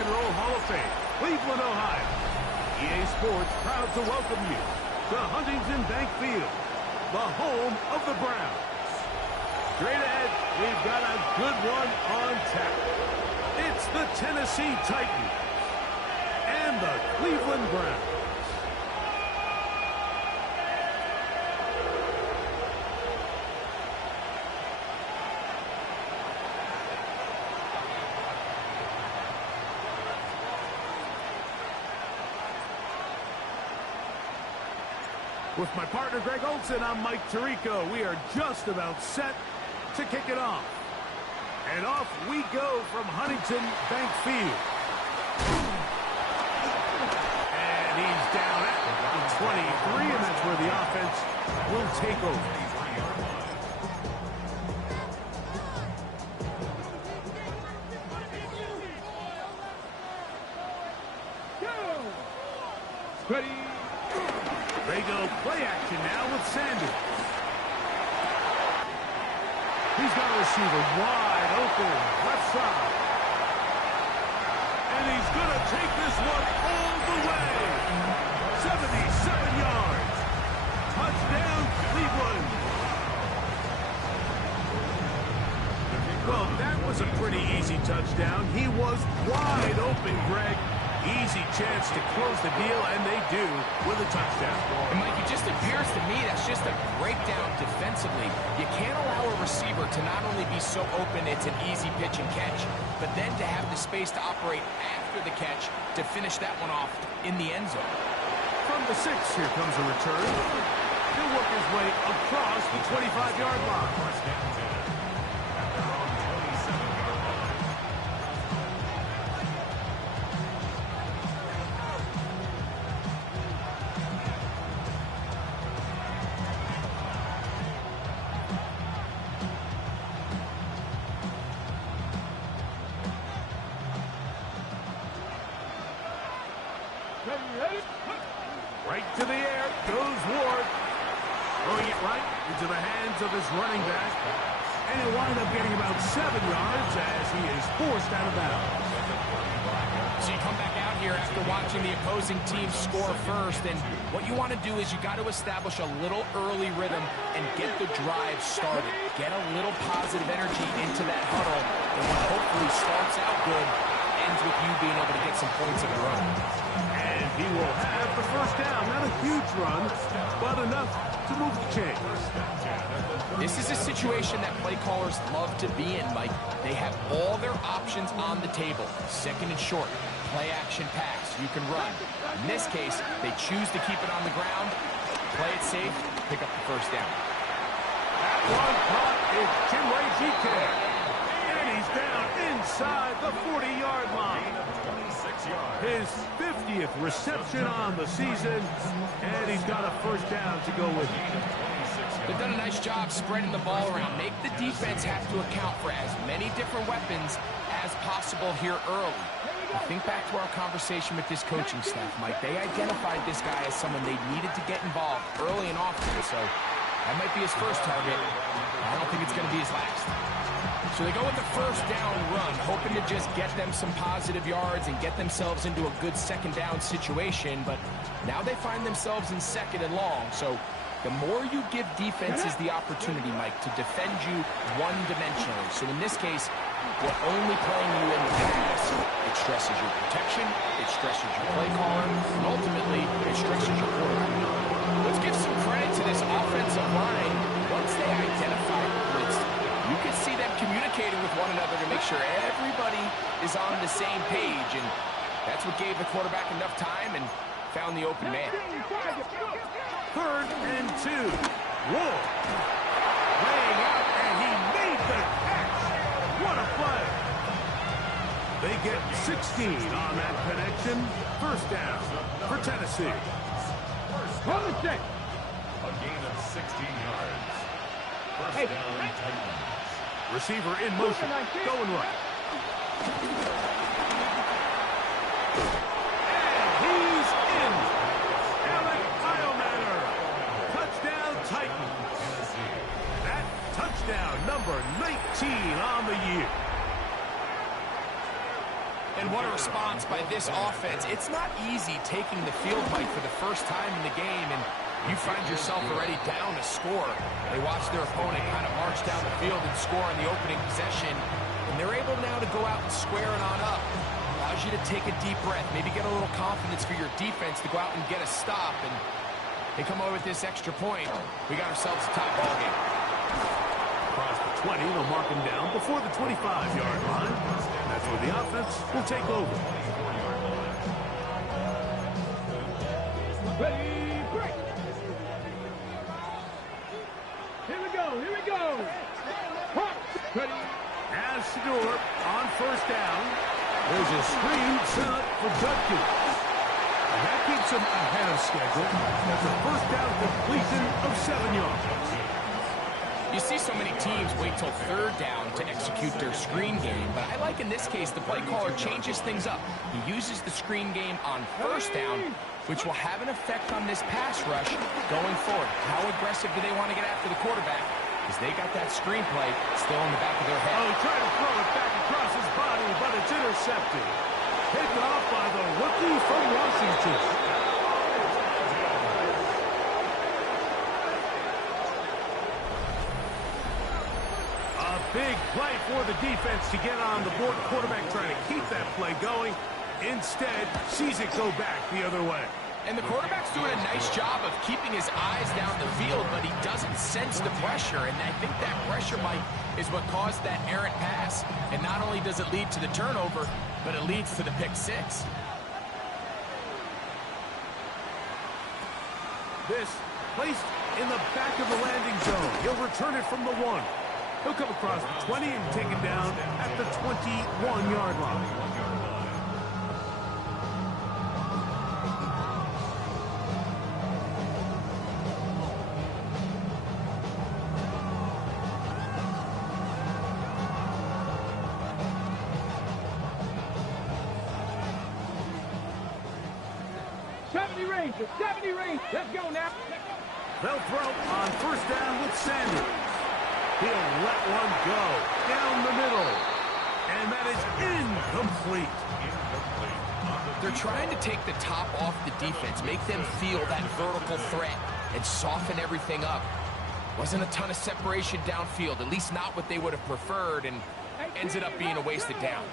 and Roll Hall of Fame, Cleveland, Ohio. EA Sports proud to welcome you to Huntington Bank Field, the home of the Browns. Straight ahead, we've got a good one on tap. It's the Tennessee Titans and the Cleveland Browns. With my partner, Greg Olson, I'm Mike Tirico. We are just about set to kick it off. And off we go from Huntington Bank Field. And he's down at the 23, and that's where the offense will take over. Ready? They go play action now with Sanders. He's got a receiver wide open, left side. And he's going to take this one all the way. 77 yards. Touchdown, Cleveland. Well, that was a pretty easy touchdown. He was wide open, Greg. Easy chance to close the deal, and they do with a touchdown. And, Mike, it just appears to me that's just a breakdown defensively. You can't allow a receiver to not only be so open it's an easy pitch and catch, but then to have the space to operate after the catch to finish that one off in the end zone. From the 6, here comes a return. He'll work his way across the 25-yard line. Right to the air goes Ward. Throwing it right into the hands of his running back. And he'll wind up getting about 7 yards as he is forced out of bounds. So you come back out here after watching the opposing team score first, and what you want to do is you got to establish a little early rhythm and get the drive started. Get a little positive energy into that huddle, and what hopefully starts out good ends with you being able to get some points of your own. And he will have the first down. Not a huge run, but enough to move the chains. This is a situation that play callers love to be in, Mike. They have all their options on the table. Second and short, play action pass. You can run. In this case, they choose to keep it on the ground, play it safe, pick up the first down. That one caught is Chinwe Chike. And he's down inside the 40-yard line. His 50th reception on the season, and he's got a first down to go with it. They've done a nice job spreading the ball around. Make the defense have to account for as many different weapons as possible here early. I think back to our conversation with this coaching staff, Mike. They identified this guy as someone they needed to get involved early and often, so that might be his first target. I don't think it's going to be his last. So they go with the first down run, hoping to just get them some positive yards and get themselves into a good second down situation, but now they find themselves in second and long, so the more you give defenses the opportunity, Mike, to defend you one-dimensionally. So in this case, we're only playing you in the pass. It stresses your protection, it stresses your play caller, and ultimately, it stresses your quarterback. Let's give some credit to this offensive line. Once they identify blitz, you can see them communicating with one another to make sure everybody is on the same page, and that's what gave the quarterback enough time and found the open man. 3rd and 2. Ward laying out, and he made the catch. What a play. They get 16 on that connection. First down for Tennessee. On the stick. A gain of 16 yards. First down, Titans. Receiver in motion. Going right. And he's in. Alec Heilmatter. Touchdown Titans. That touchdown number 19 on the year. And what a response by this offense. It's not easy taking the field, Mike, for the first time in the game, and you find yourself already down a score. They watch their opponent kind of march down the field and score on the opening possession, and they're able now to go out and square it on up. Allows you to take a deep breath, maybe get a little confidence for your defense to go out and get a stop, and they come away with this extra point. We got ourselves a top ball game. Across the 20, they'll mark him down before the 25-yard line. That's where the offense will take over. Ready, break. Here we go, here we go. Ready. As Shedeur on first down, there's a screen set up for Judkins. And that keeps him ahead of schedule. That's a first down completion of 7 yards. You see so many teams wait till third down to execute their screen game, but I like in this case the play caller changes things up. He uses the screen game on first down, which will have an effect on this pass rush going forward. How aggressive do they want to get after the quarterback? Because they got that screen play still in the back of their head. Oh, he tried to throw it back across his body, but it's intercepted. Picked off by the rookie from Washington. Big play for the defense to get on the board. Quarterback trying to keep that play going. Instead, sees it go back the other way. And the quarterback's doing a nice job of keeping his eyes down the field, but he doesn't sense the pressure. And I think that pressure, Mike, is what caused that errant pass. And not only does it lead to the turnover, but it leads to the pick six. This placed in the back of the landing zone. He'll return it from the 1. He'll come across the 20 and take it down at the 21-yard line. Range, 70 range. Let's go now. They'll throw on first down with Sanders. He'll let one go down the middle. And that is incomplete. They're trying to take the top off the defense, make them feel that vertical threat, and soften everything up. Wasn't a ton of separation downfield, at least not what they would have preferred, and ended up being a wasted down.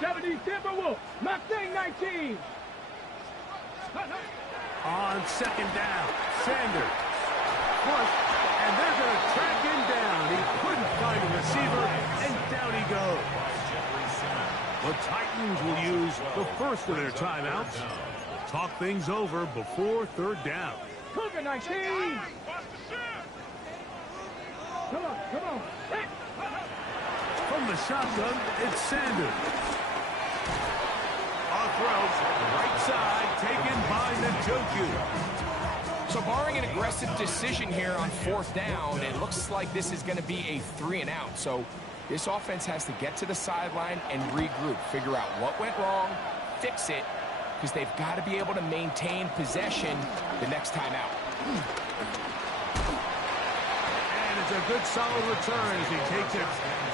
70 Timberwolves, Mustang 19. On second down, Sanders. Flush, and they're going to track him down. He couldn't find a receiver, and down he goes. The Titans will use the first of their timeouts. Talk things over before third down. Cougar 19. Come on. From the shotgun, it's Sanders. Off throw, right side, taken by Njoku. So barring an aggressive decision here on fourth down, it looks like this is going to be a 3 and out. So this offense has to get to the sideline and regroup, figure out what went wrong, fix it, because they've got to be able to maintain possession the next time out. And it's a good solid return as he takes it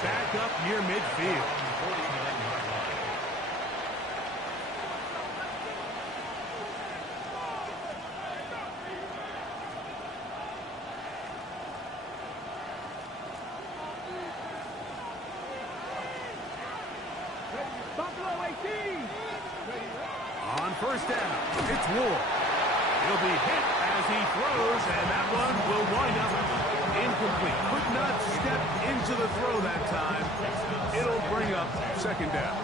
back up near midfield. On first down, it's Ward. He'll be hit as he throws, and that one will wind up incomplete. Could not step into the throw that time. It'll bring up second down.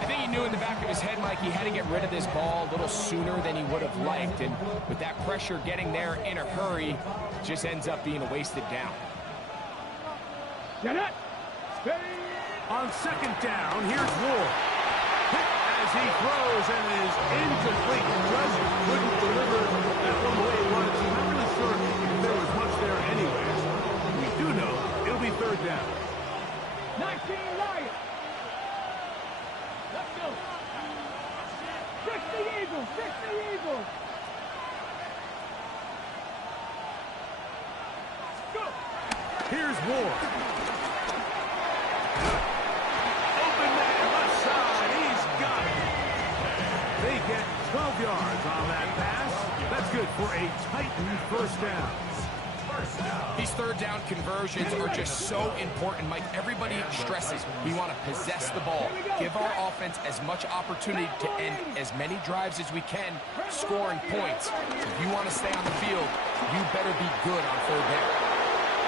I think he knew in the back of his head, Mike, he had to get rid of this ball a little sooner than he would have liked. And with that pressure getting there in a hurry, just ends up being a wasted down. Get it. Steady. On second down, here's Ward. Hit as he throws and is incomplete. Just couldn't deliver that one the way he wanted to. Not really sure if there was much there anyways. We do know it'll be third down. 19 Lions. Let's go. 60 Eagles. 60 Eagles. Go. Here's Ward. Open man. good for a Titan first down. These third down conversions are just so important, Mike. Everybody stresses we want to possess the ball, give our offense as much opportunity to end as many drives as we can, scoring points. So if you want to stay on the field, you better be good on third down.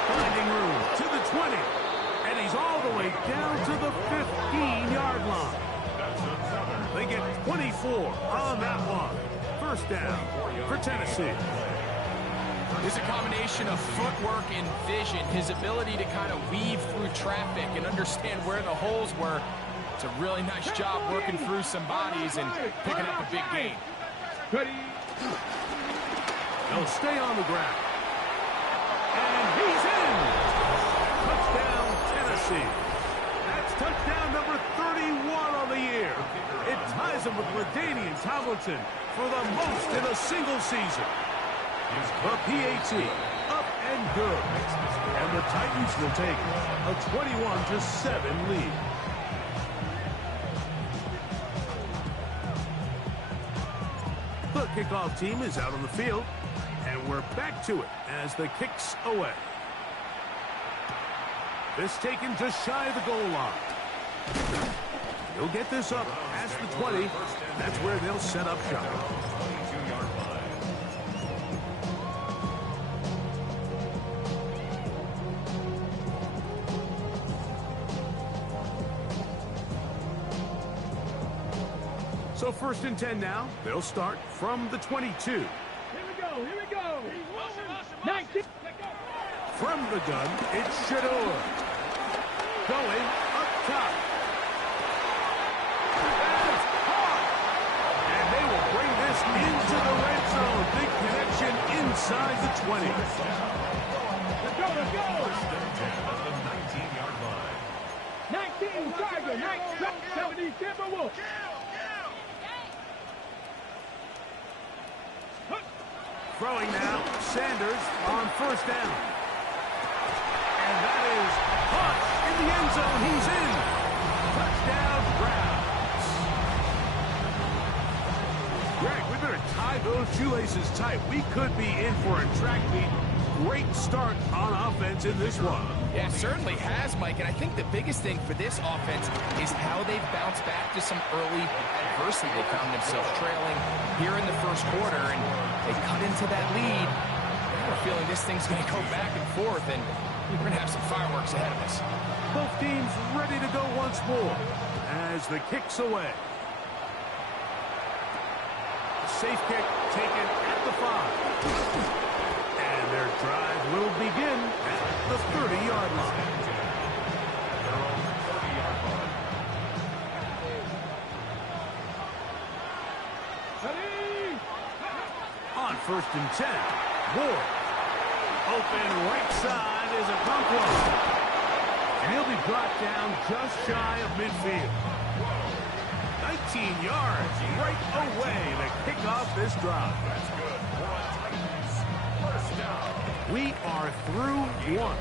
Finding room to the 20, and he's all the way down to the 15-yard line. They get 24 on that one. First down for Tennessee. It's a combination of footwork and vision, his ability to kind of weave through traffic and understand where the holes were. It's a really nice job working through some bodies and picking up a big gain. They'll stay on the ground. And he's in! Touchdown, Tennessee. That's touchdown number 31 on the year. It ties him with LaDainian Tomlinson for the most in a single season. The PAT up and good. And the Titans will take a 21-7 lead. The kickoff team is out on the field, and we're back to it as the kick's away. This taken just shy of the goal line. He'll get this up past the 20. That's where they'll set up shop. So first and 10 now. They'll start from the 22. Here we go, here we go. 19. From the gun, it's Shedeur. Going up top. That's hard. And they will bring this into the red zone. Big connection inside the 20. Let's go, let's go. 19, Tiger, 19, 70, Timberwolves. Throwing now, Sanders on first down. And that is caught in the end zone. He's in. Touchdown, Browns. Greg, we better tie those shoelaces tight. We could be in for a track meet. Great start on offense in this one. Yeah, it certainly has, Mike, and I think the biggest thing for this offense is how they've bounced back to some early adversity. They found themselves trailing here in the first quarter, and they cut into that lead. I have a feeling this thing's going to go back and forth, and we're going to have some fireworks ahead of us. Both teams ready to go once more as the kick's away. A safe kick taken at the 5. And their drive will begin at the 30-yard line. On first and 10, Ward. Open right side is a Okonkwo. And he'll be brought down just shy of midfield. 19 yards right away to kick off this drive. We are through one.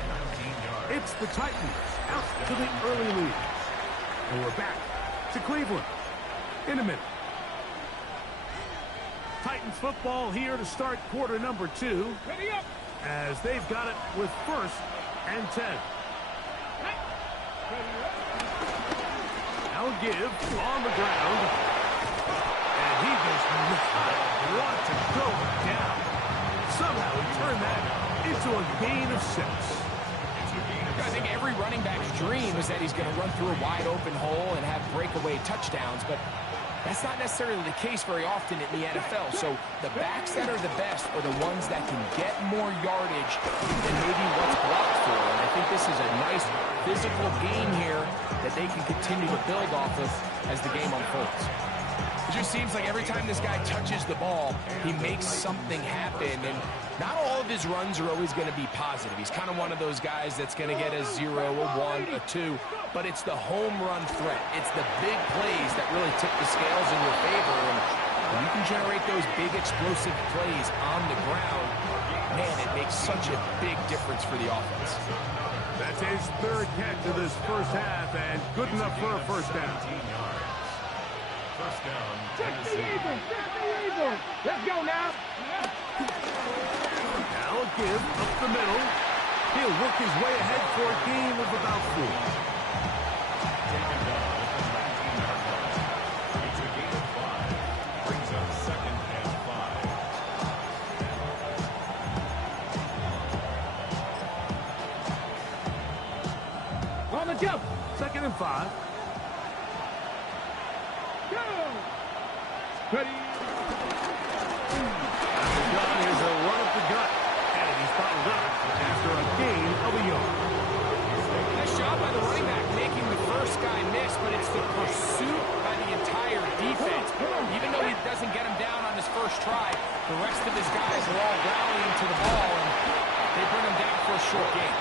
It's the Titans out to the early lead. And we're back to Cleveland in a minute. Titans football here to start quarter number 2. Ready up. As they've got it with first and 10. Now give on the ground. And he does not want to go down. Somehow he turned that into a gain of 6. I think every running back's dream is that he's going to run through a wide open hole and have breakaway touchdowns, but that's not necessarily the case very often in the NFL. So the backs that are the best are the ones that can get more yardage than maybe what's blocked for. And I think this is a nice physical game here that they can continue to build off of as the game unfolds. It just seems like every time this guy touches the ball, he makes something happen. And not all of his runs are always going to be positive. He's kind of one of those guys that's going to get a 0, a 1, a 2. But it's the home run threat. It's the big plays that really tip the scales in your favor. And when you can generate those big explosive plays on the ground, man, it makes such a big difference for the offense. That's his third catch of this first half, and good enough for a first down. First down, Check the Tennessee. Eagles, check the Eagles. Let's go now. give up the middle. He'll work his way ahead for a gain of about 4. Taken down at the 19-yard line. It's a gain of 5. Brings up 2nd and 5. On the jump. 2nd and 5. Go. Ready. Done is a run up the gut. And he's fouled up after a gain of a yard. Nice job by the running back making the first guy miss, but it's the pursuit by the entire defense. Even though he doesn't get him down on his first try, the rest of his guys are all rallying to the ball, and they bring him down for a short gain.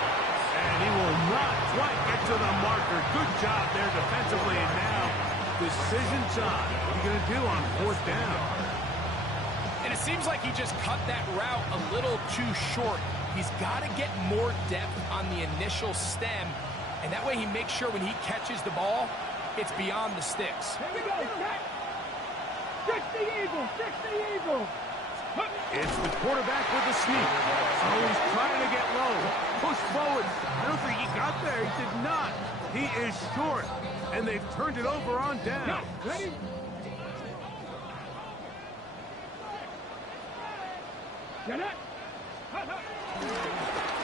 And he will not quite get to the marker. Good job there defensively. And now, decision time. What are you going to do on 4th down? And it seems like he just cut that route a little too short. He's got to get more depth on the initial stem, and that way he makes sure when he catches the ball, it's beyond the sticks. Here we go. Fix the eagle. Fix the eagle. It's the quarterback with the sneak. Oh, he's trying to get low. Push forward. I don't think he got there. He did not. He is short, and they've turned it over on down. Go. Ready. Get it.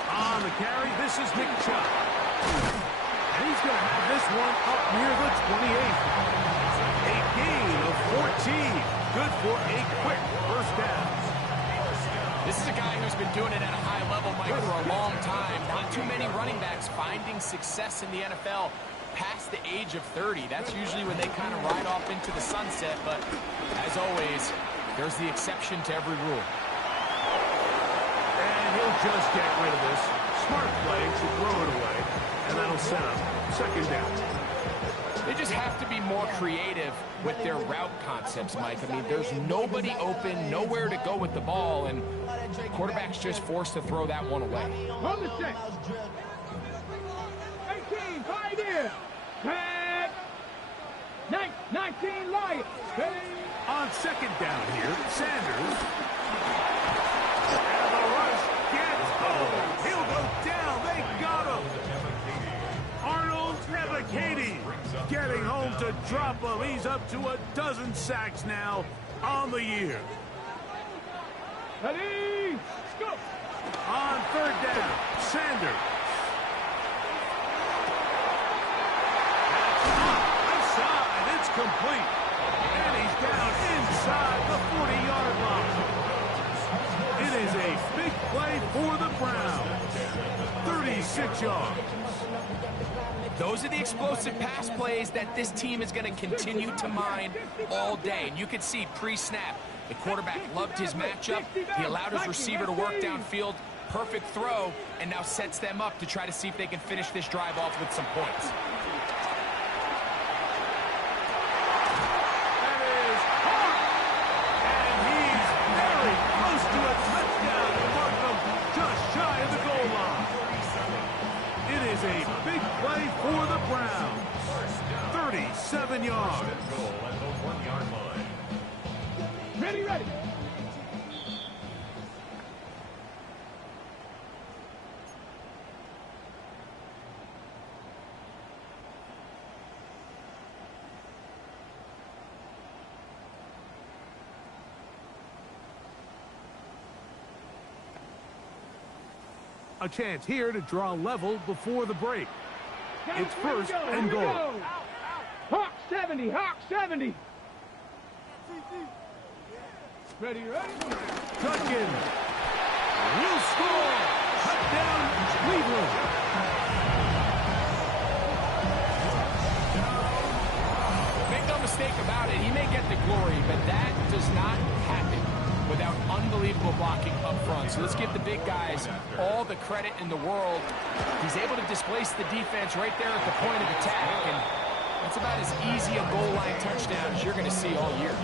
On the carry, this is Nick Chubb. And he's going to have this one up near the 28th. A gain of 14. Good for a quick first down. This is a guy who's been doing it at a high level, Mike, for a long time. Not too many running backs finding success in the NFL past the age of 30. That's usually when they kind of ride off into the sunset, but as always, there's the exception to every rule. And he'll just get rid of this. Smart play to throw it away. And that'll set up 2nd down. They just have to be more creative with their route concepts, Mike. I mean, there's nobody open, nowhere to go with the ball, and quarterback's just forced to throw that one away. On the 6. 18. Pioneer. 10. 19. Lions. Ready. On 2nd down here, Sanders. And the rush gets home. He'll go down. They got him. Arnold Ebiketie getting home to drop him. He's up to a dozen sacks now on the year. Ready. Go. On 3rd down, Sanders. Outside, it's complete. And he's down inside the 40-yard line. It is a big play for the Browns. 36 yards. Those are the explosive pass plays that this team is going to continue to mine all day. And you can see pre-snap, the quarterback loved his matchup. He allowed his receiver to work downfield. Perfect throw, and now sets them up to try to see if they can finish this drive off with some points. That is hot. And he's very close to a touchdown to mark them just shy of the goal line. It is a big play for the Browns. 37 yards. Goal at the 1-yard line. Ready. A chance here to draw level before the break. It's 1st and goal. Hawk 70. Hawk 70. Ready. Judkins will score. Touchdown, Cleveland. Make no mistake about it, he may get the glory, but that does not happen without unbelievable blocking up front. So let's give the big guys all the credit in the world. He's able to displace the defense right there at the point of attack, and that's about as easy a goal line touchdown as you're going to see all year.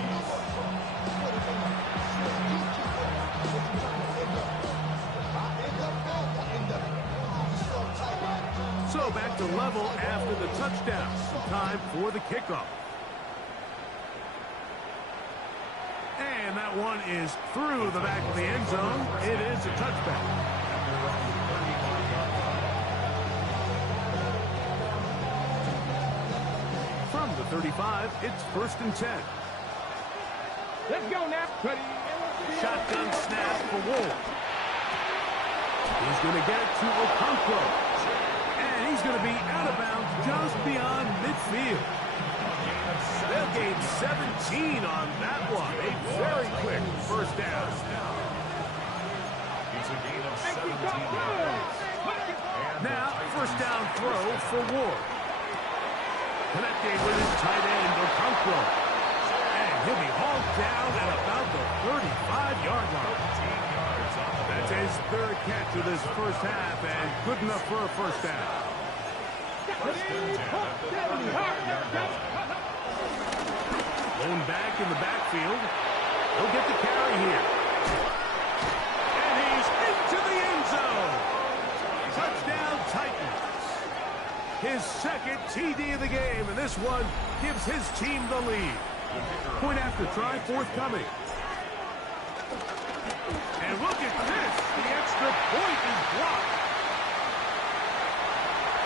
So back to level after the touchdown. Time for the kickoff. And that one is through the back of the end zone. It is a touchback. From the 35, it's 1st and 10. Let's go now. Ready. Shotgun snap for Ward. He's going to get it to Okonkwo. And he's going to be out of bounds just beyond midfield. They'll gain 17 on that one. A very quick first down. It's a gain of 17 yards. Now, first down throw for Ward. Connecting with his tight end, Okonkwo. And he'll be hauled down at about the 35-yard line. That's his 3rd catch of this first half, and good enough for a first down. Lone back in the backfield. He'll get the carry here. And he's into the end zone. Touchdown Titans. His 2nd TD of the game, and this one gives his team the lead. Point after try forthcoming. And look at this. The extra point is blocked.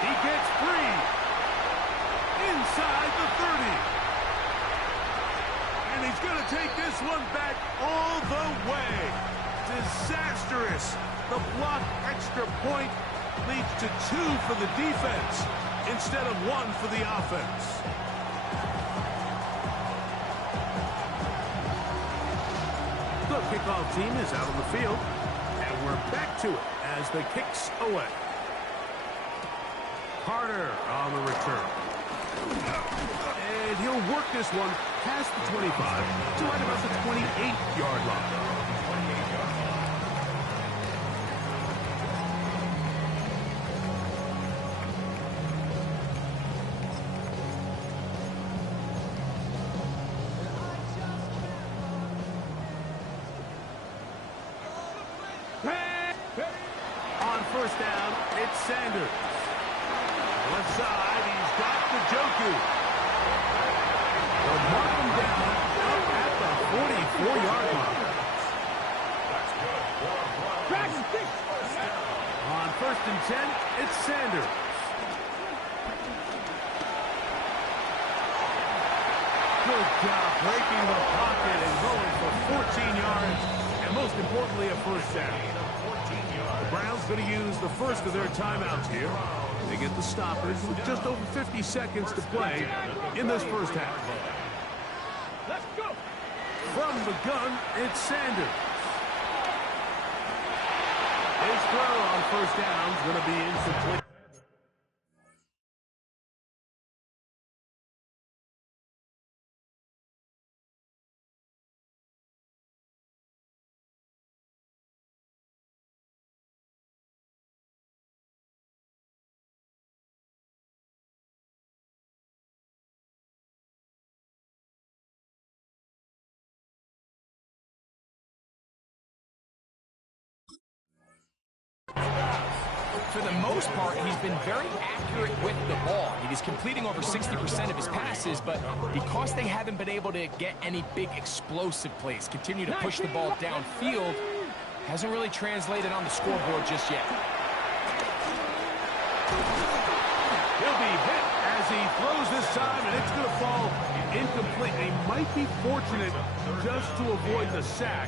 He gets free. Inside the 30. And he's going to take this one back all the way. Disastrous. The blocked extra point leads to 2 for the defense instead of 1 for the offense. The kickoff team is out on the field, and we're back to it as the kick's away. Carter on the return. And he'll work this one past the 25 to right about the 28-yard line. On first down, it's Sanders. Left side, he's got the Njoku. They'll mark him down out at the 44-yard line. On 1st and 10, it's Sanders. Good job breaking the pocket and going for 14 yards, and most importantly, a first down. The Browns going to use the first of their timeouts here. They get the stoppage with just over 50 seconds to play in this first half. Let's go. From the gun, it's Sanders. His throw on first down is going to be incomplete. For the most part, he's been very accurate with the ball. I mean, he's completing over 60% of his passes, but because they haven't been able to get any big explosive plays, continue to push the ball downfield, hasn't really translated on the scoreboard just yet. He'll be hit as he throws this time, and it's going to fall incomplete. They might be fortunate just to avoid the sack,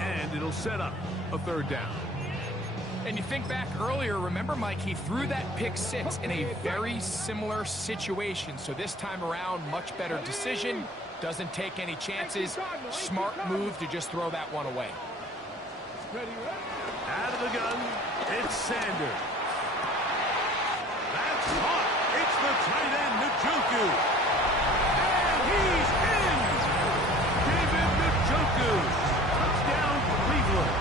and it'll set up a 3rd down. And you think back earlier, remember, Mike, he threw that pick 6 in a very similar situation. So this time around, much better decision, doesn't take any chances. Smart move to just throw that one away. Out of the gun, it's Sanders. That's caught. It's the tight end, Njoku. And he's in. David Njoku. Touchdown, Cleveland.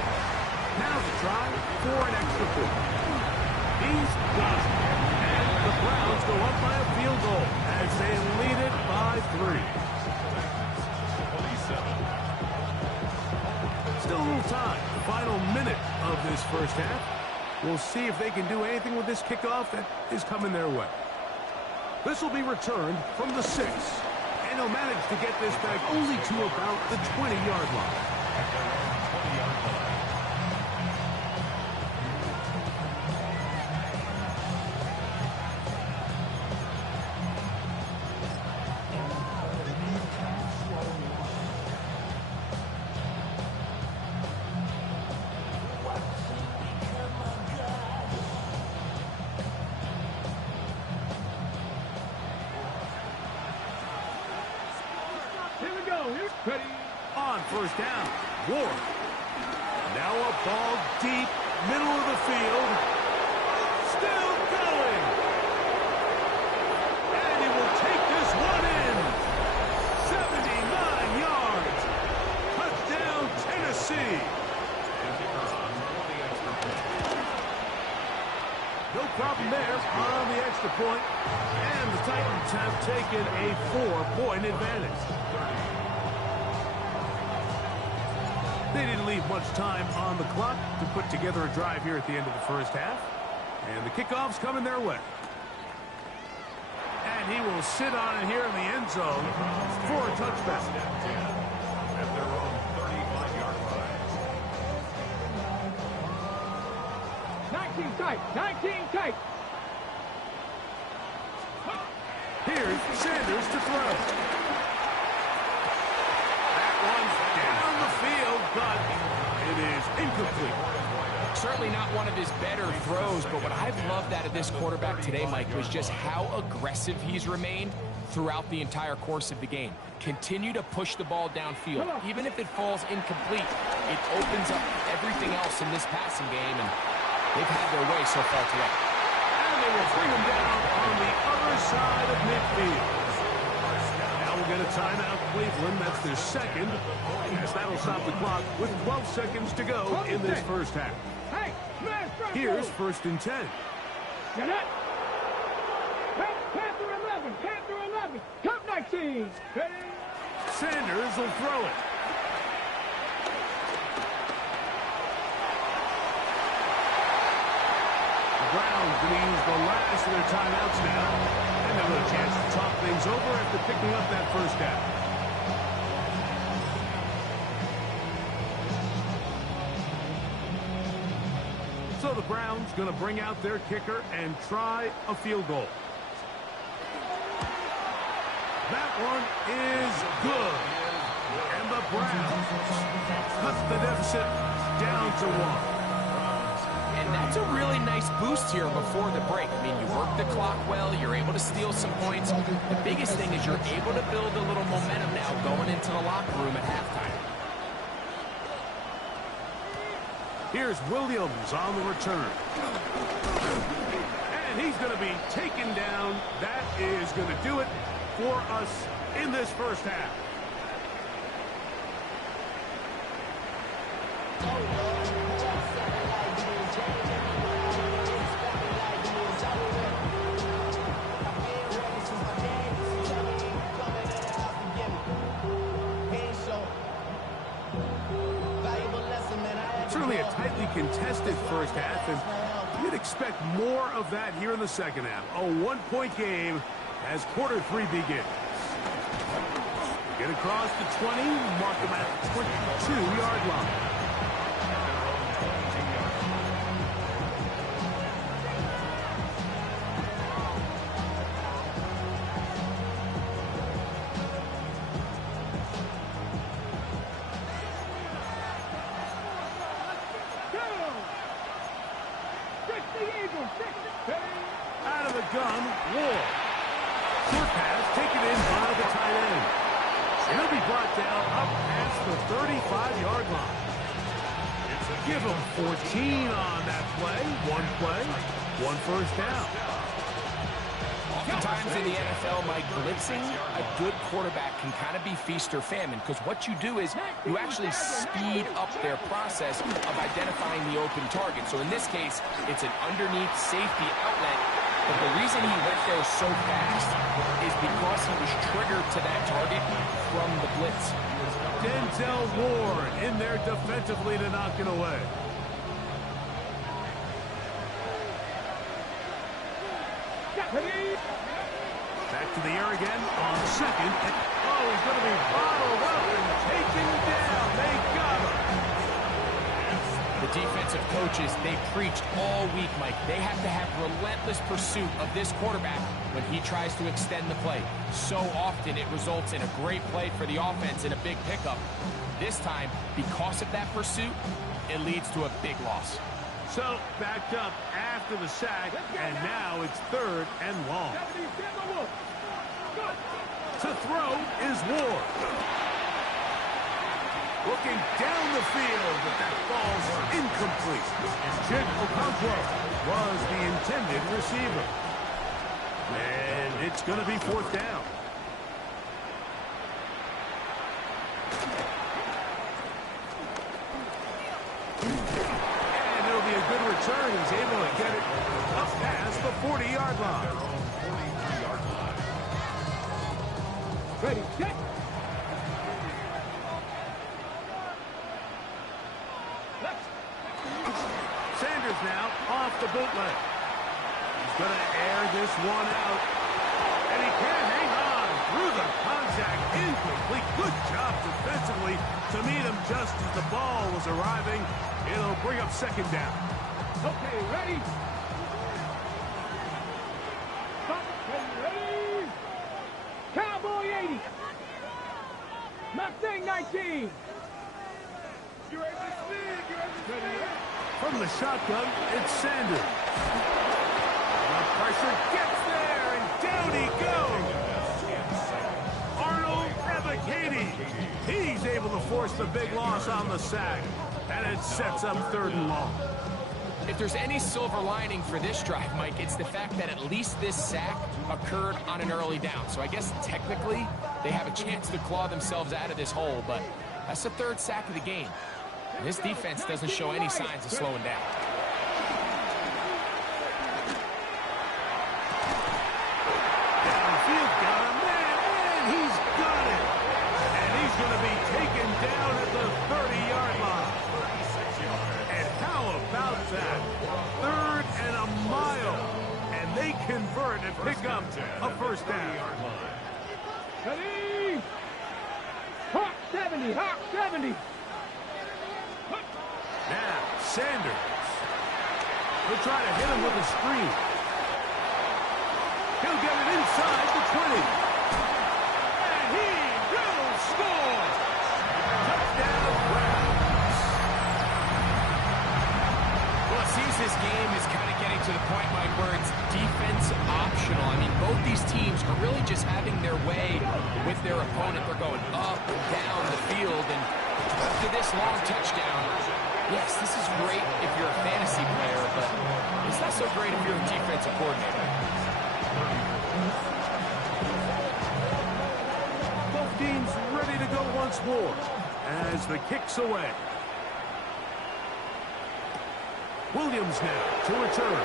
Now the try for an extra point. He's got it. And the Browns go up by a field goal as they lead it by 3. Still a little time. The final minute of this first half. We'll see if they can do anything with this kickoff that is coming their way. This will be returned from the 6. And he'll manage to get this back only to about the 20-yard line. at their own 20-yard line. Here we go. Here's Petty. On first down, Ward. Now a ball deep, middle of the field. Still going. And he will take this one in. 79 yards. Touchdown, Tennessee. And kickers on for the extra point. No problem there on the extra point. And the Titans have taken a 4-point advantage. They didn't leave much time on the clock to put together a drive here at the end of the first half. And the kickoff's coming their way. And he will sit on it here in the end zone for a touchback. At their own 35-yard line. 19 tight. 19 tight. Here's Sanders to throw. That one's down the field, but it is incomplete. Certainly not one of his better throws, but what I've loved out of this quarterback today, Mike, was just how aggressive he's remained throughout the entire course of the game. Continue to push the ball downfield. Even if it falls incomplete, it opens up everything else in this passing game, and they've had their way so far today. And they will bring him down on the other side of midfield. Now we'll get a timeout, Cleveland. That's their second. As that'll stop the clock with 12 seconds to go in this first half. Hey, smash front Here's row. first and 10. Get it. Panther 11. Panther 11. Cup 19. Ready? Sanders will throw it. The Browns going to use the last of their timeouts now. And they'll have a chance to talk things over after picking up that first down. So the Browns going to bring out their kicker and try a field goal. That one is good. And the Browns cuts the deficit down to 1. And that's a really nice boost here before the break. I mean, you work the clock well, you're able to steal some points. The biggest thing is you're able to build a little momentum now going into the locker room at halftime. Here's Williams on the return. And he's going to be taken down. That is going to do it for us in this first half. Certainly a tightly contested first half, and you'd expect more of that here in the second half. A one-point game as quarter 3 begins. Get across the 20, mark them at the 22-yard line. Out of the gun, Ward. Short pass taken in by the tight end. He'll be brought down up past the 35-yard line. Give him 14 on that play. One first down. Oftentimes in the NFL, Mike, blitzing a good quarterback can kind of be feast or famine, because what you do is you actually speed up their process of identifying the open target. So in this case, it's an underneath safety outlet, but the reason he went there so fast is because he was triggered to that target from the blitz. Denzel Ward in there defensively to knock it away. Back to the air again on second. Oh, he's going to be bottled up and taken down. They got him. The defensive coaches, they preached all week, Mike. They have to have relentless pursuit of this quarterback when he tries to extend the play. So often it results in a great play for the offense and a big pickup. This time, because of that pursuit, it leads to a big loss. So, backed up after the sack, and now it's 3rd and long. To throw is Ward. Looking down the field, but that ball's incomplete. Chig Okonkwo was the intended receiver. And it's going to be 4th down. And it'll be a good return. He's able to get it up past the 40-yard line. Ready, set. Sanders now off the bootleg. He's going to air this one out. And he can't hang on through the contact. Incomplete. Good job defensively to meet him just as the ball was arriving. It'll bring up 2nd down. Okay, ready. Stop, ready. Cowboy 80. Mustang 19. You ready to speed? You ready? From the shotgun, it's Sanders. The pressure gets there, and down he goes. Arnold Ebiketie. He's able to force the big loss on the sack, and it sets up 3rd and long. If there's any silver lining for this drive, Mike, it's the fact that at least this sack occurred on an early down. So I guess technically they have a chance to claw themselves out of this hole, but that's the 3rd sack of the game. And this defense doesn't show any signs of slowing down. Downfield got him, man, he's got it. And he's going to be taken down at the 30-yard line. And how about that? 3rd and a mile. And they convert and pick up a 1st down. Ready. Hawk 70. Hawk 70. Now, Sanders. He'll try to hit him with a screen. He'll get it inside the 20. And he will score. Touchdown, Browns. Well, it seems this game is kind of getting to the point, Mike, where it's defense optional. I mean, both these teams are really just having their way with their opponent. They're going up and down the field. And after this long touchdown, yes, this is great if you're a fantasy player, but it's not so great if you're a defensive coordinator. Both teams ready to go once more as the kick's away. Williams now to return.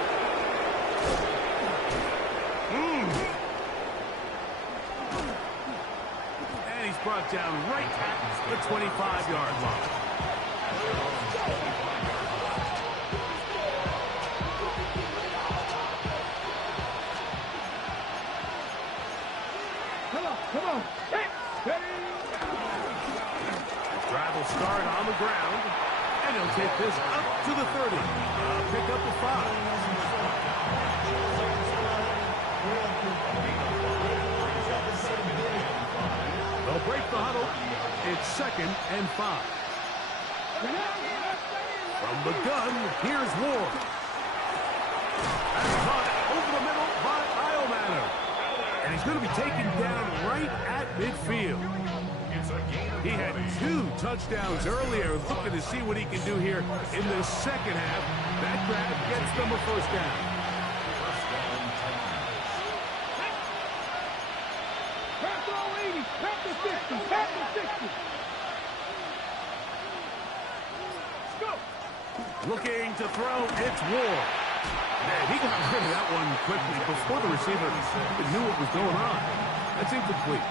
And he's brought down right at the 25-yard line. Come on. Hey, ready. The drive will start on the ground, and he'll take this up to the 30. Pick up the 5. They'll break the huddle. It's 2nd and 5. From the gun, here's Ward. That's caught over the middle by Eilmanner. And he's going to be taken down right at midfield. He had 2 touchdowns earlier, looking to see what he can do here in the 2nd half. That grab gets them a 1st down. Pass all 80. Pass the 60. Pass the 60. Let's go. Looking to throw, it's Ward. Man, he got rid of that one quickly before the receiver even knew what was going on. That's incomplete.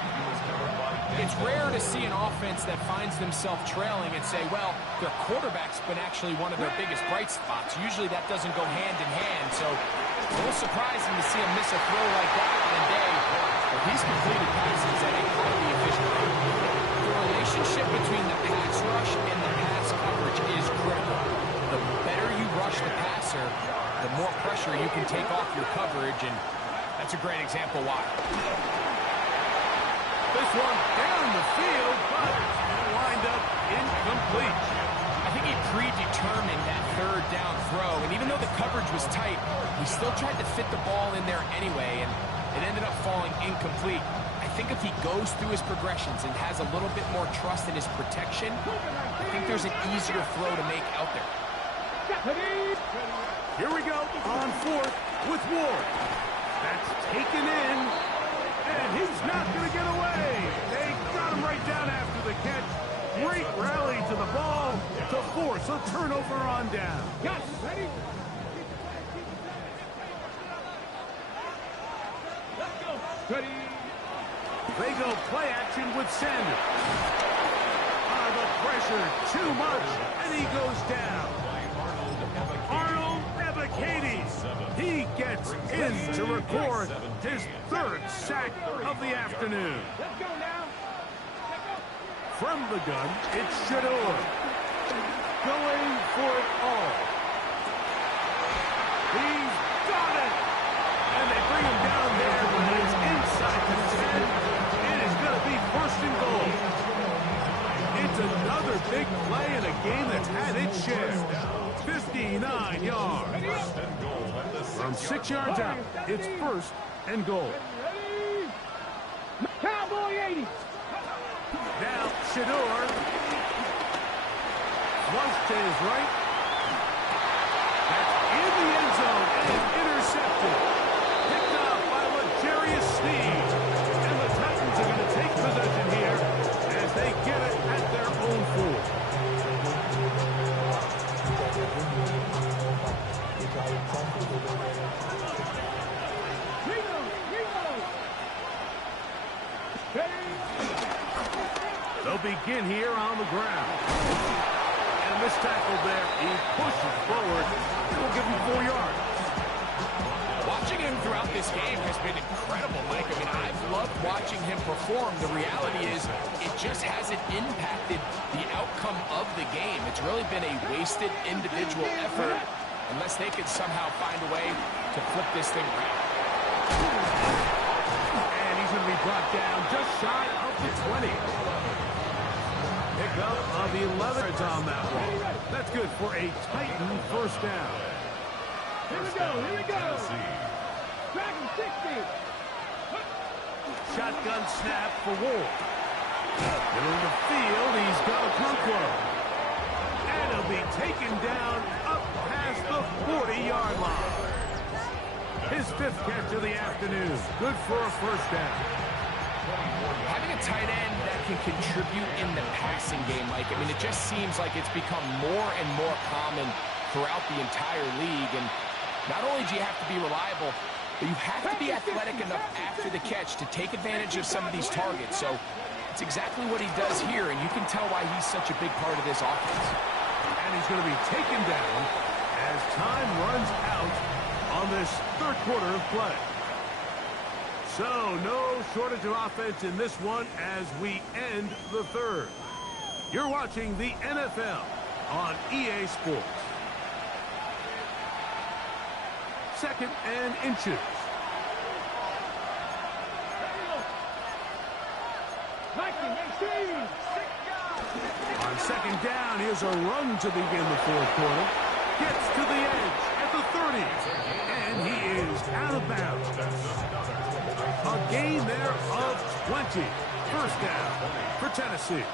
It's rare to see an offense that finds themselves trailing and say, well, their quarterback's been actually one of their biggest bright spots. Usually that doesn't go hand in hand, so it's a little surprising to see him miss a throw like that on a day where he's completed passes at a highly efficient rate. The relationship between the pass rush and the pass coverage is critical. The passer, the more pressure you can take off your coverage, and that's a great example why. This one down the field, but it's lined up incomplete. I think he predetermined that third down throw, and even though the coverage was tight, he still tried to fit the ball in there anyway, and it ended up falling incomplete. I think if he goes through his progressions and has a little bit more trust in his protection, I think there's an easier throw to make out there. Here we go on fourth with Ward. That's taken in, and he's not going to get away. They got him right down after the catch. Great rally to the ball to force a turnover on down. Got ready. Let's go. Ready. They go play action with Sanders. The pressure too much, and he goes down. Arnold Ebiketie. He gets in to record his third sack of the afternoon. Let's go now. From the gun, it's Shedeur. Going for it all. He's got it. And they bring him down there, but it's inside the 10. It is going to be first and goal. It's another big play in a game that's had its share. 59 yards. From 6 yards out, it's first and goal. Ready. Cowboy 80. Now, Shedeur. Flush to his right. That's in the end zone and intercepted. Picked up by L'Jarius Sneed. And the Titans are going to take possession here as they get it at their own 4. They'll begin here on the ground. And this tackle there, he pushes forward. It'll give him 4 yards. Watching him throughout this game has been incredible, Mike. I mean, I've loved watching him perform. The reality is it just hasn't impacted the outcome of the game. It's really been a wasted individual effort unless they could somehow find a way to flip this thing around. And he's going to be brought down just shy of the 20. Pick up of the 11 on that one. That's good for a Titan first down. Here we go. Here we go. Dragon 60. Shotgun snap for Wolf. Middle of the field, he's got a Okonkwo. And he'll be taken down up past the 40-yard line. His 5th catch of the afternoon. Good for a first down. Having a tight end that can contribute in the passing game, Mike, I mean, it just seems like it's become more and more common throughout the entire league. And not only do you have to be reliable, but you have to be athletic enough after the catch to take advantage of some of these targets. So it's exactly what he does here, and you can tell why he's such a big part of this offense. And he's going to be taken down as time runs out on this third quarter of play. So no shortage of offense in this one as we end the third. You're watching the NFL on EA Sports. 2nd and inches. On 2nd down, here's a run to begin the 4th quarter. Gets to the edge at the 30. And he is out of bounds. A gain there of 20. First down for Tennessee.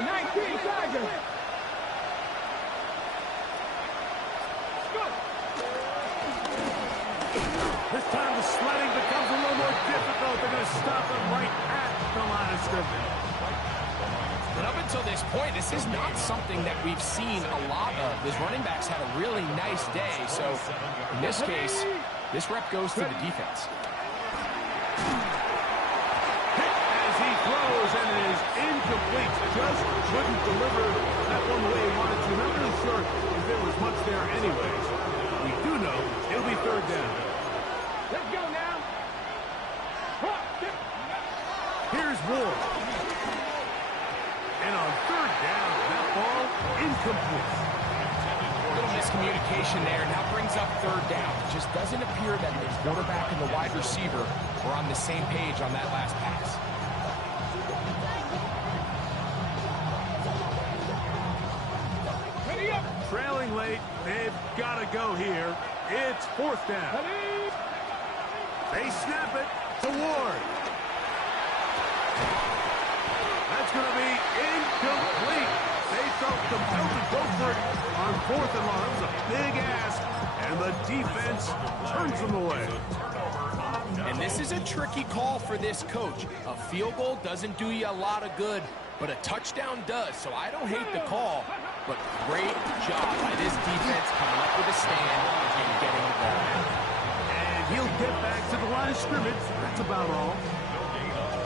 19 Tiger. This time the sledding becomes a little more difficult. They're going to stop him right at the line of scrimmage. But up until this point, this is not something that we've seen a lot of. His running backs had a really nice day. So in this case, this rep goes to the defense. Hit as he throws, and it is incomplete. Just couldn't deliver that one the way he wanted to. Not really sure if there was much there anyways. We do know it'll be 3rd down. Let's go now. Here's Ward. And on 3rd down, that ball incomplete. A little miscommunication there. Now brings up third down. It just doesn't appear that the quarterback and the wide receiver were on the same page on that last pass. Trailing late, they've got to go here. It's fourth down. They snap it to Ward. That's going to be incomplete. They felt compelled to go for it on fourth and long. It was a big ask, and the defense turns them away. And this is a tricky call for this coach. A field goal doesn't do you a lot of good, but a touchdown does. So I don't hate the call, but great job by this defense coming up with a stand and getting the ball. And he'll get back to the line of scrimmage. That's about all.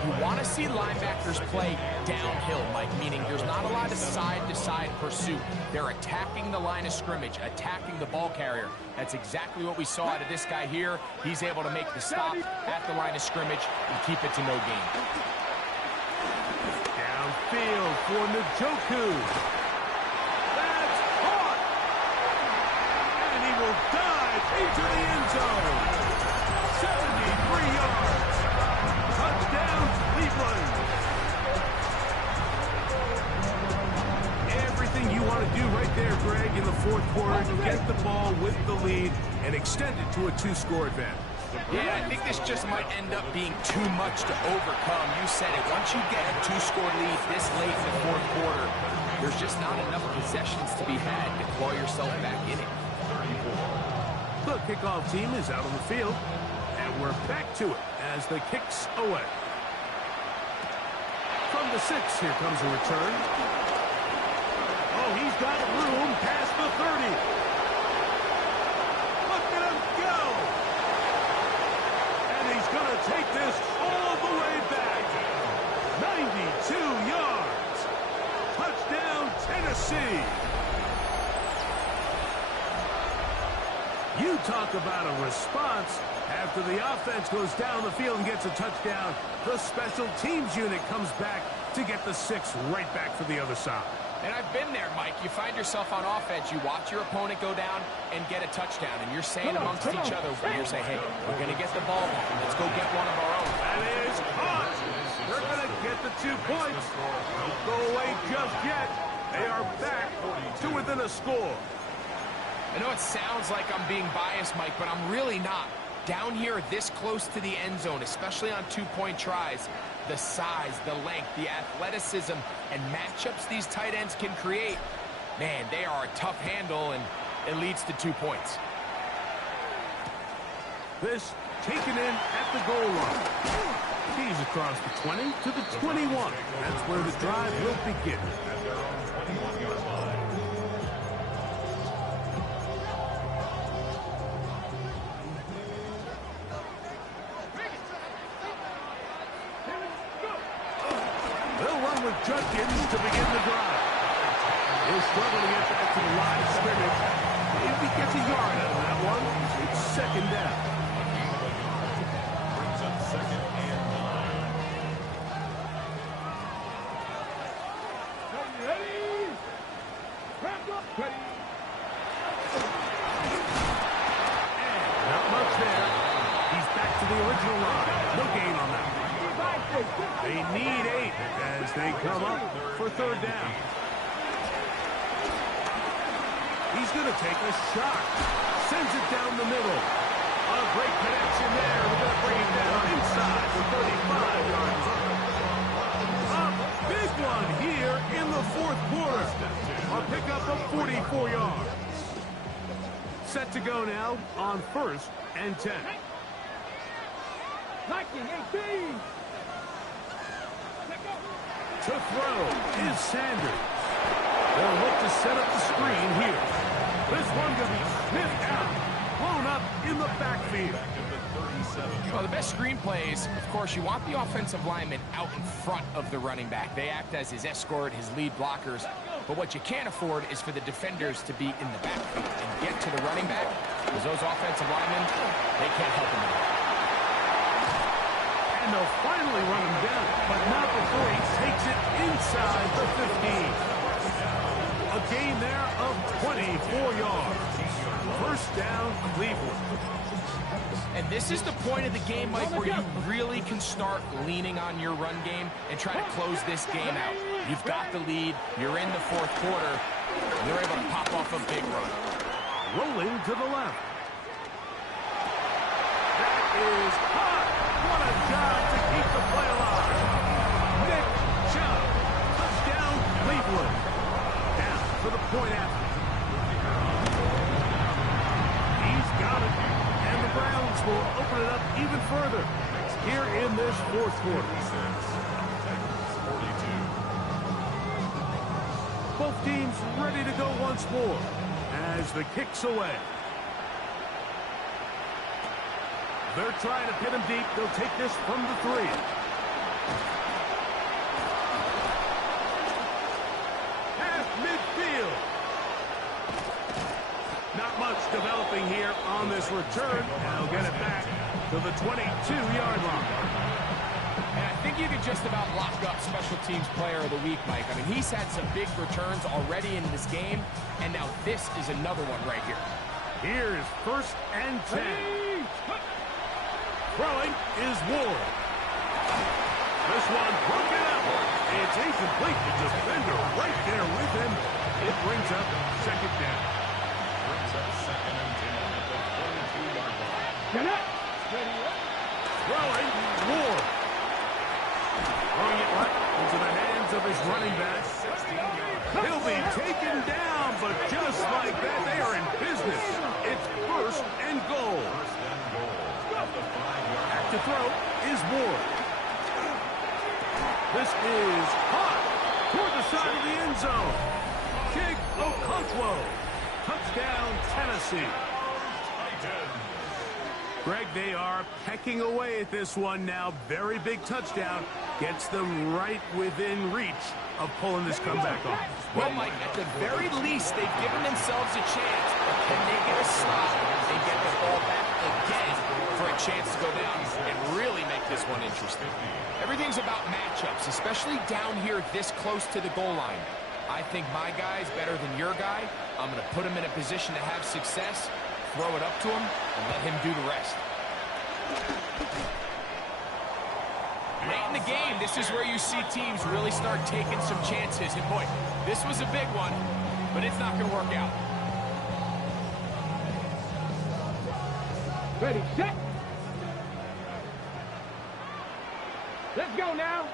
You want to see linebackers play downhill, Mike, meaning there's not a lot of side-to-side pursuit. They're attacking the line of scrimmage, attacking the ball carrier. That's exactly what we saw out of this guy here. He's able to make the stop at the line of scrimmage and keep it to no gain. Downfield for Njoku. That's caught. And he will dive into the end zone. 73 yards. Touchdown, Cleveland. Everything you want to do right there, Greg, in the fourth quarter to get the ball with the lead and extend it to a two-score advantage. Yeah, I think this just might end up being too much to overcome. You said it. Once you get a two-score lead this late in the fourth quarter, there's just not enough possessions to be had to claw yourself back in it. The kickoff team is out on the field, and we're back to it as the kicks away. From the 6, here comes a return. Oh, he's got room past the 30. Look at him go! And he's going to take this all the way back. 92 yards. Touchdown, Tennessee. You talk about a response. After the offense goes down the field and gets a touchdown, the special teams unit comes back to get the 6 right back for the other side. And I've been there, Mike. You find yourself on offense, you watch your opponent go down and get a touchdown, and you're saying amongst each other, you're saying, hey, we're going to get the ball back. Let's go get one of our own. That is caught. They're going to get the 2 points. Don't go away just yet. They are back to within a score. I know it sounds like I'm being biased, Mike, but I'm really not. Down here this close to the end zone, especially on 2-point tries, the size, the length, the athleticism, and matchups these tight ends can create, man, they are a tough handle, and it leads to 2 points. This taken in at the goal line. He's across the 20 to the 21. That's where the drive will begin. Judkins to begin the drive. He'll struggle to get back to the line of scrimmage. If he gets a yard out of that one, it's second down. Brings up second and 9. Ready? Crack up. Ready? And not much there. He's back to the original line. No gain on that. They need 8 as they come up for third down. He's going to take a shot. Sends it down the middle. A great connection there. We're going to bring it down inside for 35 yards. A big one here in the fourth quarter. A pickup of 44 yards. Set to go now on 1st and 10. Liking 18. To throw is Sanders. They'll look to set up the screen here. This one going to be sniffed out, blown up in the backfield. Well, the best screen plays, of course, you want the offensive lineman out in front of the running back. They act as his escort, his lead blockers. But what you can't afford is for the defenders to be in the backfield and get to the running back, because those offensive linemen, they can't help him at all. And they'll finally run him down, but not before he takes it inside the 15. A gain there 4 yards. First down, Cleveland. And this is the point of the game, Mike, where you really can start leaning on your run game and try to close this game out. You've got the lead, you're in the fourth quarter, and they're able to pop off a big run. Rolling to the left. That is hot. What a job to keep the play alive. Nick Chubb. Touchdown, Cleveland. Down for the point after. He's got it. And the Browns will open it up even further here in this fourth quarter. Both teams ready to go once more as the kick's away. They're trying to pin him deep. They'll take this from the 3. Past midfield. Not much developing here on this return. And they'll get it back to the 22-yard line. And I think you could just about lock up Special Teams Player of the Week, Mike. I mean, he's had some big returns already in this game, and now this is another one right here. Here's first and 10. Throwing is Ward. This one broken up. It's incomplete. The defender right there with him. It brings up second down. Brings up second and 10 at the 22-yard line. Get up. Throwing Ward. Throwing it right into the hands of his running back. He'll be taken down, but just like that, they are in business. It's first and goal. Back to throw is Ward. This is hot toward the side of the end zone. Chig Okonkwo. Touchdown, Tennessee. Greg, they are pecking away at this one now. Very big touchdown. Gets them right within reach of pulling this comeback off. Well, Mike, at the very least, they've given themselves a chance. But can they get a stop and get the ball back again for a chance to go down and really make this one interesting? Everything's about matchups, especially down here this close to the goal line. I think my guy's better than your guy. I'm going to put him in a position to have success, throw it up to him, and let him do the rest. Late in the game, this is where you see teams really start taking some chances. And boy, this was a big one, but it's not going to work out. Ready, set. Let's go now.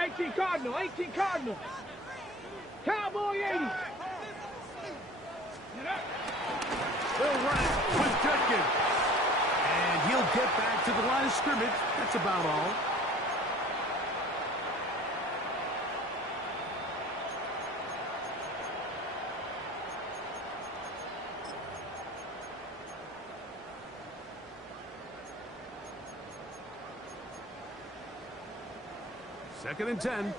18 Cardinal, 18 Cardinal. Cowboy 80. They'll run it with Judkins. And he'll get back to the line of scrimmage. That's about all. Second and 10.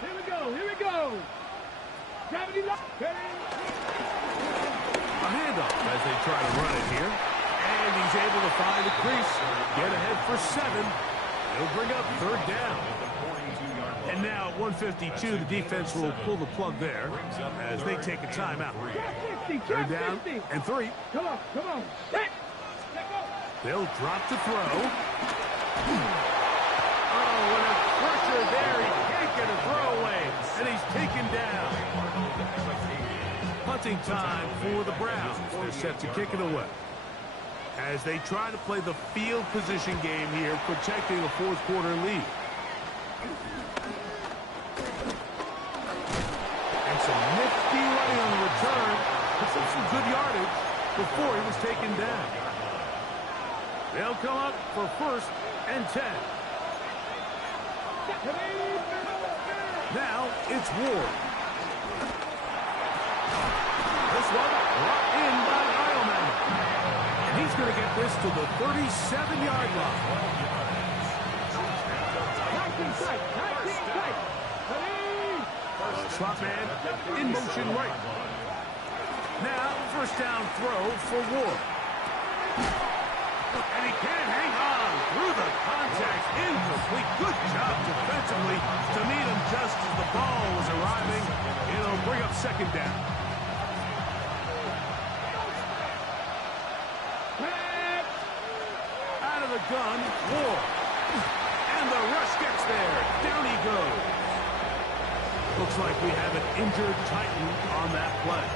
Here we go, here we go. Gravity lock. A handoff as they try to run it here. And he's able to find the crease. Get ahead for 7. He'll bring up third down. And now at 152, the defense will pull the plug there as they take a timeout. Third down and 3. Come on, come on. Set. They'll drop to throw. Oh, what a pressure there. He can't get a throw away. And he's taken down. Punting time for the Browns. They're set to kick it away as they try to play the field position game here, protecting a fourth quarter lead. And some nifty running on the return. Puts up some good yardage before he was taken down. They'll come up for first and 10. Now it's Ward. This one brought in by Eilman. And he's going to get this to the 37-yard line. 19 tight, 19 tight. Slot man in motion right. Now first down throw for Ward. And he can't hang on through the contact. Incomplete. Good job defensively to meet him just as the ball was arriving. It'll bring second down. Out of the gun, Ward. And the rush gets there. Down he goes. Looks like we have an injured Titan on that play.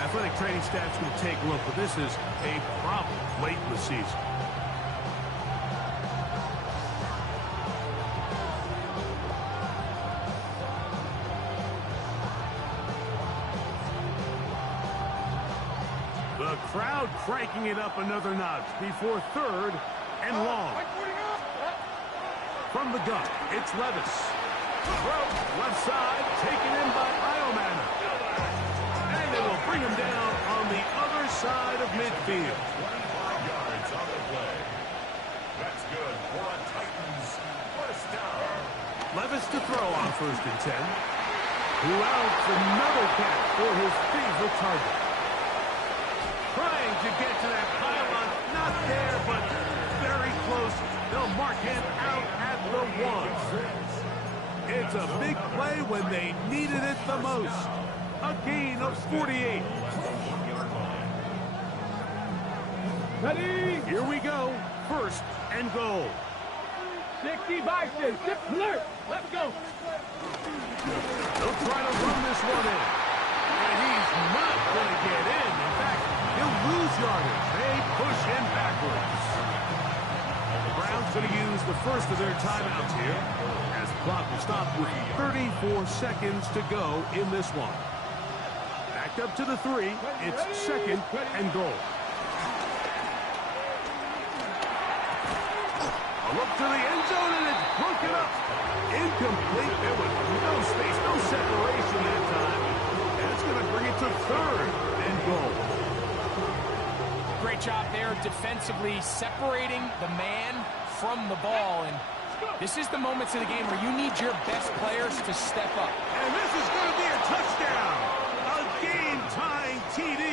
Athletic training staff's going to take a look, but this is a problem late in the season. The crowd cranking it up another notch before third and long. From the gun, it's Levis. Left side, taken in by Iomanna. And it'll bring him down on the other side of midfield. 25 yards on the play. That's good for a Titans first down. Levis to throw on 1st and 10. Who else another catch for his favorite target. Trying to get to that pylon. Not there, but very close. They'll mark him out at the 1. It's a big play when they needed it the most. A gain of 48. Ready? Here we go. 1st and goal. 60 Bison. Zip alert. Let's go. They'll try to run this one in. And he's not going to get in. In fact, he'll lose yardage. They push him backwards. The Browns going to use the first of their timeouts here, as the clock will stop with 34 seconds to go in this one. Back up to the 3. It's 2nd and goal. A look to the end zone, and it's broken up. Incomplete. There was no space, no separation that time. And it's going to bring it to 3rd and goal. Great job there defensively, separating the man from the ball. And this is the moments of the game where you need your best players to step up. And this is going to be a touchdown. A game-tying TD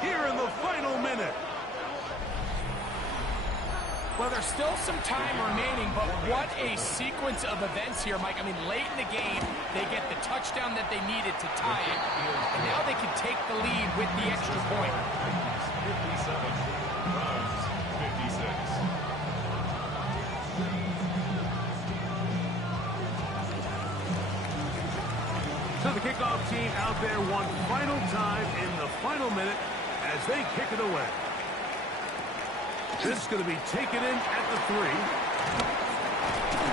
here in the final minute. Well, there's still some time remaining, but what a sequence of events here, Mike. I mean, late in the game, they get the touchdown that they needed to tie it, and now they can take the lead with the extra point. 57, Browns 56. So the kickoff team out there one final time in the final minute as they kick it away. This is going to be taken in at the 3.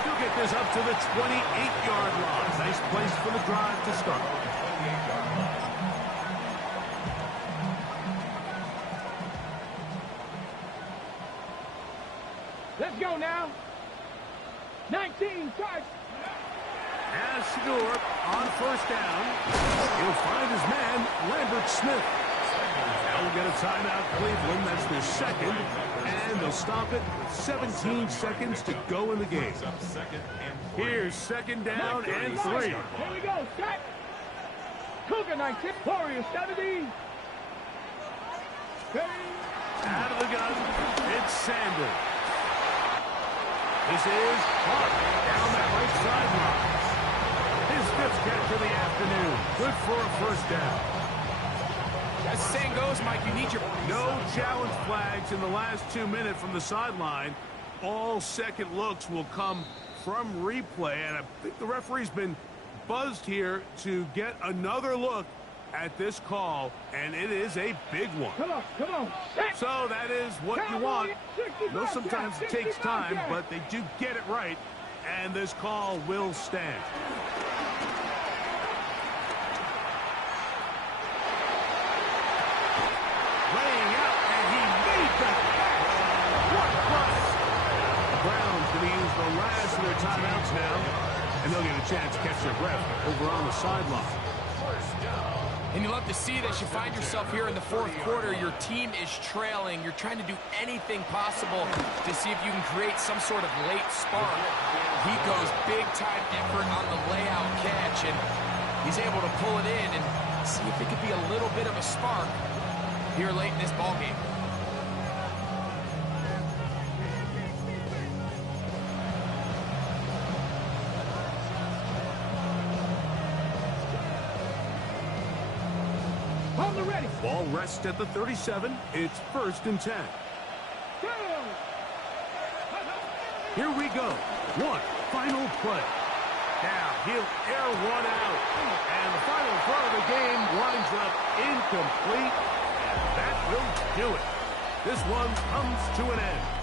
He'll get this up to the 28-yard line. Nice place for the drive to start. Let's go now. 19 starts. As Shedeur on 1st down, he'll find his man, Lambert Smith. Now we'll get a timeout, Cleveland. That's their 2nd, and they'll stop it with 17 seconds to go in the game. Here's 2nd down and 3. Here we go. Set. Cougar 19. Warrior 70. Ready? Out of the gun, it's Sanders. This is Clark down that right sideline. His 5th catch of the afternoon. Good for a 1st down. As the saying goes, Mike, you need your... No challenge flags in the last 2 minutes from the sideline. All second looks will come from replay, and I think the referee's been buzzed here to get another look at this call, and it is a big one. Come on, come on. Set. So that is what you want. I know sometimes it takes time, but they do get it right, and this call will stand. Laying out, and he made that. What plus? The Browns going to use the last of their timeouts now, and they'll get a chance to catch their breath over on the sideline. And you love to see this. You find yourself here in the 4th quarter. Your team is trailing. You're trying to do anything possible to see if you can create some sort of late spark. He goes big-time effort on the layout catch, and he's able to pull it in and see if it could be a little bit of a spark here late in this ballgame. ready. Ball rests at the 37. It's 1st and 10. Go. Here we go. Final play. Now he'll air one out. And the final throw of the game winds up incomplete. And that will do it. This one comes to an end.